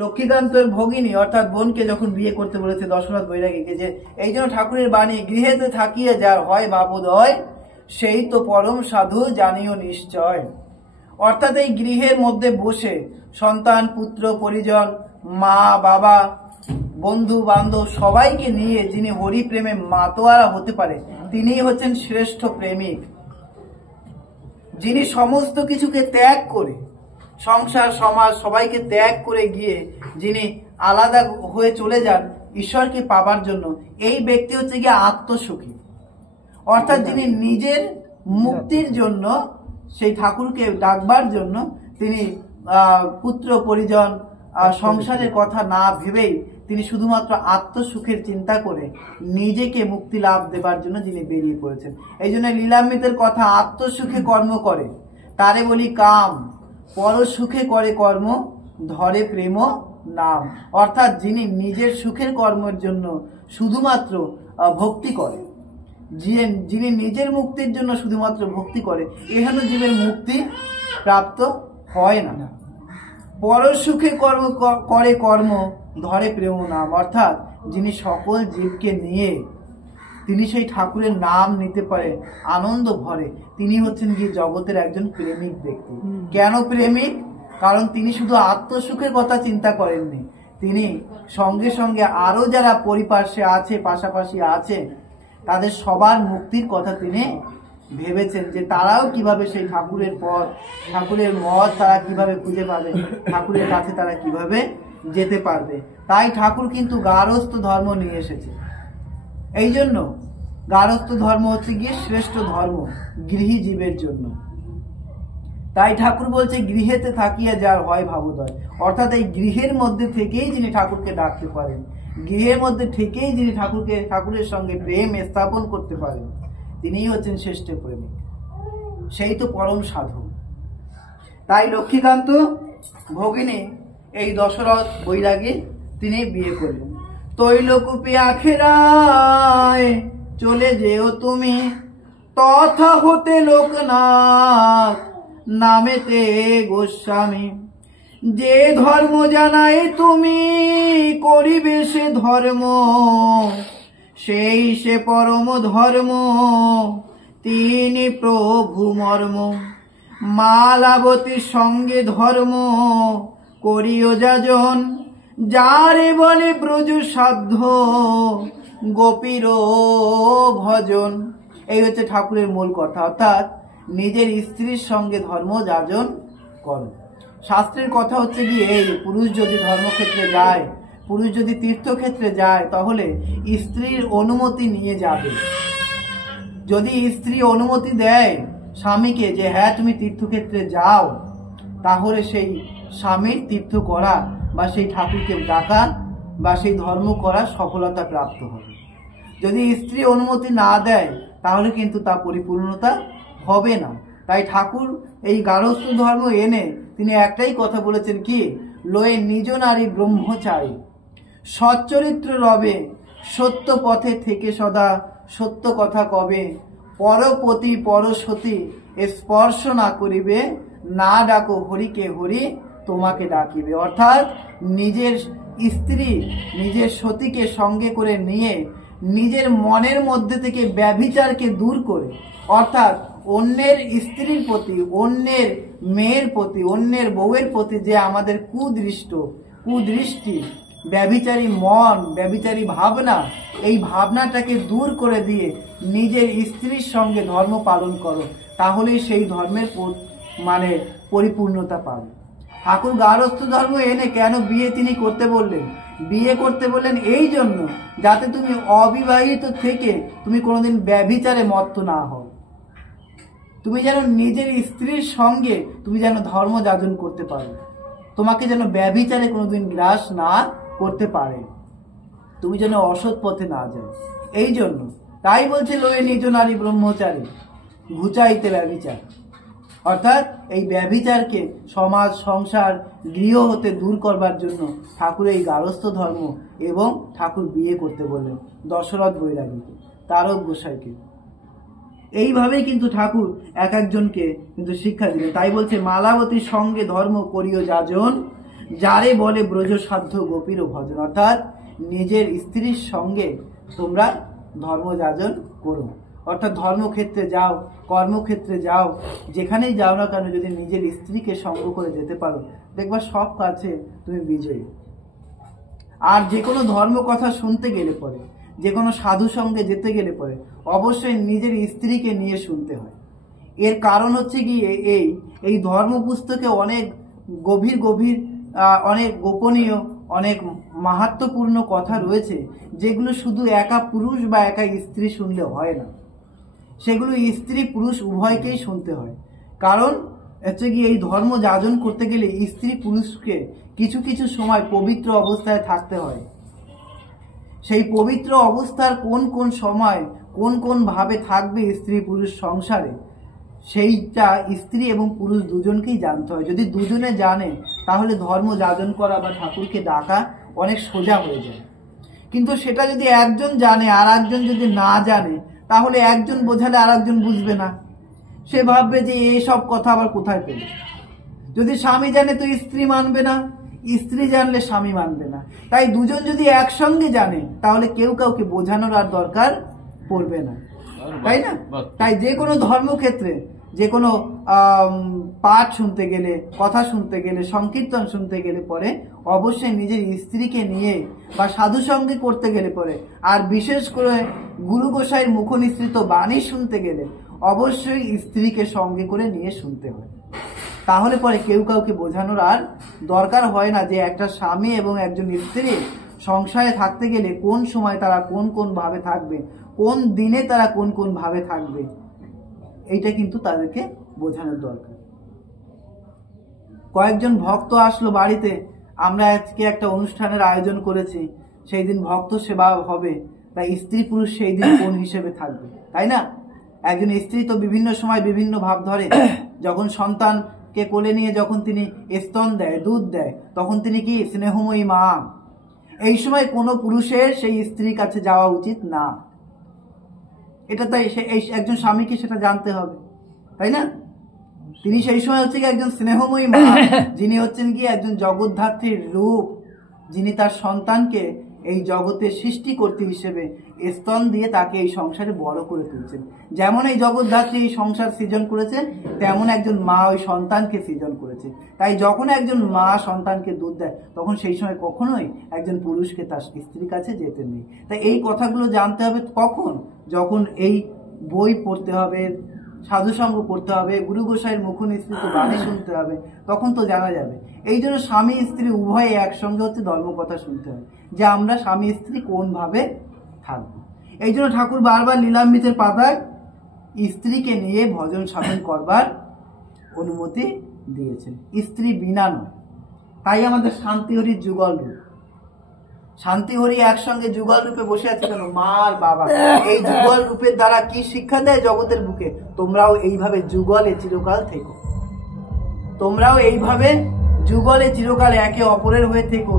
লক্ষ্মীকান্তের ভগিনী অর্থাৎ বোনকে যখন বিয়ে করতে বলেছে দশরথ বৈরাগীকে, যে এই জন্য ঠাকুরের বাণী, গৃহেতে থাকিয়ে যার হয় বাবুদয়, সেই তো পরম সাধু জানিও নিশ্চয়। অর্থাৎ এই গৃহের মধ্যে বসে সন্তান, পুত্র, পরিজন, মা, বাবা, বন্ধু বান্ধব সবাইকে নিয়ে যিনি হরি প্রেমে মাতোয়ারা হতে পারে, তিনিই হচ্ছেন শ্রেষ্ঠ প্রেমিক। যিনি সমস্ত কিছুকে ত্যাগ করে, সংসার সমাজ সবাইকে ত্যাগ করে গিয়ে যিনি আলাদা হয়ে চলে যান ঈশ্বরকে পাবার জন্য, এই ব্যক্তি হচ্ছে গিয়ে আত্মসুখী। অর্থাৎ যিনি নিজের মুক্তির জন্য, সেই ঠাকুরকে ডাকবার জন্য তিনি পুত্র পরিজন সংসারের কথা না ভেবেই তিনি শুধুমাত্র আত্মসুখের চিন্তা করে নিজেকে মুক্তি লাভ দেবার জন্য যিনি বেরিয়ে পড়েছেন। এই জন্য লীলামৃতের কথা, আত্মসুখে কর্ম করে তারে বলি কাম, পর সুখে করে কর্ম ধরে প্রেম নাম। অর্থাৎ যিনি নিজের সুখের কর্মের জন্য শুধুমাত্র ভক্তি করে, যিনি নিজের মুক্তির জন্য শুধুমাত্র ভক্তি করে, এখানে জীবের মুক্তি প্রাপ্ত হয় না। পর সুখে কর্ম করে কর্ম ধরে প্রেম নাম। অর্থাৎ যিনি সকল জীবকে নিয়ে তিনি সেই ঠাকুরের নাম নিতে পারে আনন্দ ভরে, তিনি হচ্ছেন গিয়ে জগতের একজন প্রেমিক ব্যক্তি। কেন প্রেমিক? কারণ তিনি শুধু আত্মসুখের কথা চিন্তা করেননি, তিনি সঙ্গে সঙ্গে আরো যারা পরিপার্শ্বে আছে, পাশাপাশি আছে, তাদের সবার মুক্তির কথা তিনি ভেবেছেন, যে তারাও কিভাবে সেই ঠাকুরের পথ, ঠাকুরের মত তারা কিভাবে খুঁজে পাবে, ঠাকুরের কাছে তারা কিভাবে যেতে পারবে। তাই ঠাকুর কিন্তু গারস্থ ধর্ম নিয়ে এসেছে। এই জন্য গারস্থ ধর্ম হচ্ছে গিয়ে শ্রেষ্ঠ ধর্ম গৃহী জীবের জন্য। তাই ঠাকুর বলছে গৃহেতে থাকিয়া যার হয় ভাবোদয়। অর্থাৎ এই গৃহের মধ্যে থেকেই যিনি ঠাকুরকে ডাকতে পারেন, গৃহের মধ্যে থেকেই যিনি ঠাকুরের সঙ্গে প্রেম স্থাপন করতে পারেন, তিনিই হচ্ছেন শ্রেষ্ঠ প্রেমিক, সেই তো পরম সাধু। তাই লক্ষ্মীকান্ত ভগিনী এই দশরথ বৈরাগী তিনি বিয়ে করলেন। তৈলকূপে আখেরায় চলে যেও তুমি, তথা হতে লোকনাথ নামেতে গোস্বামী। যে ধর্ম জানাই তুমি করিবে সে ধর্ম, সেই সে পরম ধর্ম তিনি প্রভু মর্ম। মালাবতীর সঙ্গে ধর্ম করিও যাজন, যারে বলে ব্রজ সাধ্য গোপীর ভজন। এই হচ্ছে ঠাকুরের মূল কথা। অর্থাৎ নিজের স্ত্রীর সঙ্গে ধর্ম যাজন করো। শাস্ত্রের কথা হচ্ছে গিয়ে এই, পুরুষ যদি ধর্মক্ষেত্রে যায়, পুরুষ যদি তীর্থক্ষেত্রে যায়, তাহলে স্ত্রীর অনুমতি নিয়ে যাবে। যদি স্ত্রী অনুমতি দেয় স্বামীকে যে হ্যাঁ তুমি তীর্থক্ষেত্রে যাও, তাহলে সেই স্বামীর তীর্থ করা বা সেই ঠাকুরকে ডাকা বা সেই ধর্ম করা সফলতা প্রাপ্ত হবে। যদি স্ত্রী অনুমতি না দেয় তাহলে কিন্তু তা পরিপূর্ণতা হবে না। তাই ঠাকুর এই গারস্থ ধর্ম এনে তিনি একটাই কথা বলেছেন, কি লয়ে নিজ নারী ব্রহ্মচারী, সচ্চরিত্র রবে সত্য পথে থেকে সদা সত্য কথা কবে, পরপতি পরসতী স্পর্শ না করিবে, না ডাকো হরিকে হরি তোমাকে ডাকিবে। অর্থাৎ নিজের স্ত্রী, নিজের সতীকে সঙ্গে করে নিয়ে নিজের মনের মধ্যে থেকে ব্যভিচারকে দূর করে, অর্থাৎ অন্যের স্ত্রীর প্রতি, অন্যের মেয়ের প্রতি, অন্যের বউয়ের প্রতি যে আমাদের কুদৃষ্টি, ব্যভিচারী মন, ব্যভিচারী ভাবনা, এই ভাবনাটাকে দূর করে দিয়ে নিজের স্ত্রীর সঙ্গে ধর্ম পালন করো, তাহলে সেই ধর্মের মানে পরিপূর্ণতা পাবে। ঠাকুর গারস্থ ধর্ম এনে কেন বিয়ে তিনি করতে বললেন? বিয়ে করতে বললেন এই জন্য, যাতে তুমি অবিবাহিত থেকে তুমি কোনোদিন ব্যভিচারে মত্ত না হও। তুমি যেন নিজের স্ত্রীর সঙ্গে তুমি যেন ধর্ম যাজন করতে পারো, তোমাকে যেন ব্যভিচারে কোনোদিন গ্রাস না করতে পারে, তুমি যেন অসৎ পথে না যাও। এই জন্য তাই বলছে লয়ে নিজ নারী ব্রহ্মচারী ঘুচাইতে ব্যভিচার। অর্থাৎ এই ব্যভিচারকে সমাজ, সংসার, গৃহ হতে দূর করবার জন্য ঠাকুর এই গারস্থ ধর্ম এবং ঠাকুর বিয়ে করতে বললেন দশরথ বৈরাগীকে, তারক গোসাইকে। এইভাবেই কিন্তু ঠাকুর এক একজনকে কিন্তু শিক্ষা দিলেন। তাই বলছে মালাবতীর সঙ্গে ধর্ম করিও যাজন, যারে বলে ব্রজ সাধ্য গোপীর ভজন, অর্থাৎ নিজের স্ত্রীর সঙ্গে তোমরা ধর্মযাজন করো। অর্থাৎ ধর্মক্ষেত্রে যাও, কর্মক্ষেত্রে যাও, যেখানেই যাও না কেন যদি নিজের স্ত্রীকে সঙ্গ করে যেতে পারো, দেখবা সব কাছে তুমি বিজয়ী। আর যে কোনো ধর্ম কথা শুনতে গেলে পরে, যে কোনো সাধু সঙ্গে যেতে গেলে পরে অবশ্যই নিজের স্ত্রীকে নিয়ে শুনতে হয়। এর কারণ হচ্ছে গিয়ে এই ধর্ম পুস্তকে অনেক গভীর গভীর অনেক গোপনীয়, অনেক মাহাত্ম্যপূর্ণ কথা রয়েছে, যেগুলো শুধু একা পুরুষ বা একা স্ত্রী শুনলে হয় না, সেগুলো স্ত্রী পুরুষ উভয়কেই শুনতে হয়। কারণ হচ্ছে কি, এই ধর্ম যাজন করতে গেলে স্ত্রী পুরুষকে কিছু কিছু সময় পবিত্র অবস্থায় থাকতে হয়। সেই পবিত্র অবস্থার কোন কোন সময় কোন কোন ভাবে থাকবে স্ত্রী পুরুষ সংসারে, সেইটা স্ত্রী এবং পুরুষ দুজনকেই জানতে হয়। যদি দুজনে জানে তাহলে ধর্ম যাজন করা বা ঠাকুরকে ডাকা অনেক সোজা হয়ে যায়। কিন্তু সেটা যদি একজন জানে আর একজন যদি না জানে, তাহলে একজন বোঝালে আর একজন বুঝবে না, সে ভাববে যে এইসব কথা আবার কোথায় পেল। যদি স্বামী জানে তো স্ত্রী মানবে না, স্ত্রী জানলে স্বামী মানবে না। তাই দুজন যদি একসঙ্গে জানে তাহলে কেউ কাউকে বোঝানোর আর দরকার পড়বে না, তাই না? তাই যে কোনো ধর্মক্ষেত্রে, যে কোনো পাঠ শুনতে গেলে, কথা শুনতে গেলে, সংকীর্তন শুনতে গেলে পরে অবশ্যই নিজের স্ত্রীকে নিয়ে বা সাধু সঙ্গে করতে গেলে পরে, আর বিশেষ করে গুরু গোসাইয়ের মুখ নিঃসৃত বাণী শুনতে গেলে অবশ্যই স্ত্রীকে সঙ্গে করে নিয়ে শুনতে হয়। তাহলে পরে কেউ কাউকে বোঝানোর আর দরকার হয় না যে একটা স্বামী এবং একজন স্ত্রী সংসারে থাকতে গেলে কোন সময় তারা কোন কোন ভাবে থাকবে, কোন দিনে তারা কোন কোন ভাবে থাকবে, এইটা কিন্তু তাদেরকে বোঝানোর দরকার। কয়েকজন ভক্ত আসলো বাড়িতে, আমরা আজকে একটা অনুষ্ঠানের আয়োজন করেছি, সেই দিন ভক্ত সেবা হবে, তাই স্ত্রী পুরুষ সেই দিন কোন হিসেবে থাকবে, তাই না? একজন স্ত্রী তো বিভিন্ন সময় বিভিন্ন ভাব ধরে। যখন সন্তানকে কোলে নিয়ে যখন তিনি স্তন দেয়, দুধ দেয়, তখন তিনি কি স্নেহময়ী মা। এই সময় কোনো পুরুষের সেই স্ত্রীর কাছে যাওয়া উচিত না। এটা তাই একজন স্বামীকে সেটা জানতে হবে, তাই না? তিনি সেই সময় হচ্ছে কি একজন স্নেহময়ী মা, যিনি হচ্ছেন কি একজন জগদ্ধাত্রীর রূপ, যিনি তার সন্তানকে এই জগতের সৃষ্টিকর্ত্রী হিসেবে স্তন দিয়ে তাকে এই সংসারে বড় করে তুলছেন। যেমন এই জগদ্ধাত্রী এই সংসার সৃজন করেছেন, তেমন একজন মা ওই সন্তানকে সৃজন করেছে। তাই যখন একজন মা সন্তানকে দুধ দেয়, তখন সেই সময় কখনোই একজন পুরুষকে তার স্ত্রীর কাছে যেতে নেই। তাই এই কথাগুলো জানতে হবে কখন, যখন এই বই পড়তে হবে, সাধুসঙ্গ করতে হবে, গুরু গোসাইয়ের মুখ নিঃসৃত বাণী শুনতে হবে, তখন তো জানা যাবে। এই জন্য স্বামী স্ত্রী উভয়ে একসঙ্গে হচ্ছে ধর্মকথা শুনতে হয়, যে আমরা স্বামী স্ত্রী কোন ভাবে থাকবো। এই জন্য ঠাকুর বারবার লীলামৃতের পাতায় স্ত্রীকে নিয়ে ভজন সাধন করবার অনুমতি দিয়েছেন, স্ত্রী বিনা নয়। তাই আমাদের শান্তিহরির যুগল রূপ, শান্তিহরি একসঙ্গে যুগল রূপে বসে আছে কেন? মা আর বাবা। এই যুগল রূপের দ্বারা কি শিক্ষা দেয় জগতের বুকে? তোমরাও এইভাবে যুগলে চিরকাল থেকো, তোমরাও এইভাবে যুগলে চিরকাল একে অপরের হয়ে থেকো।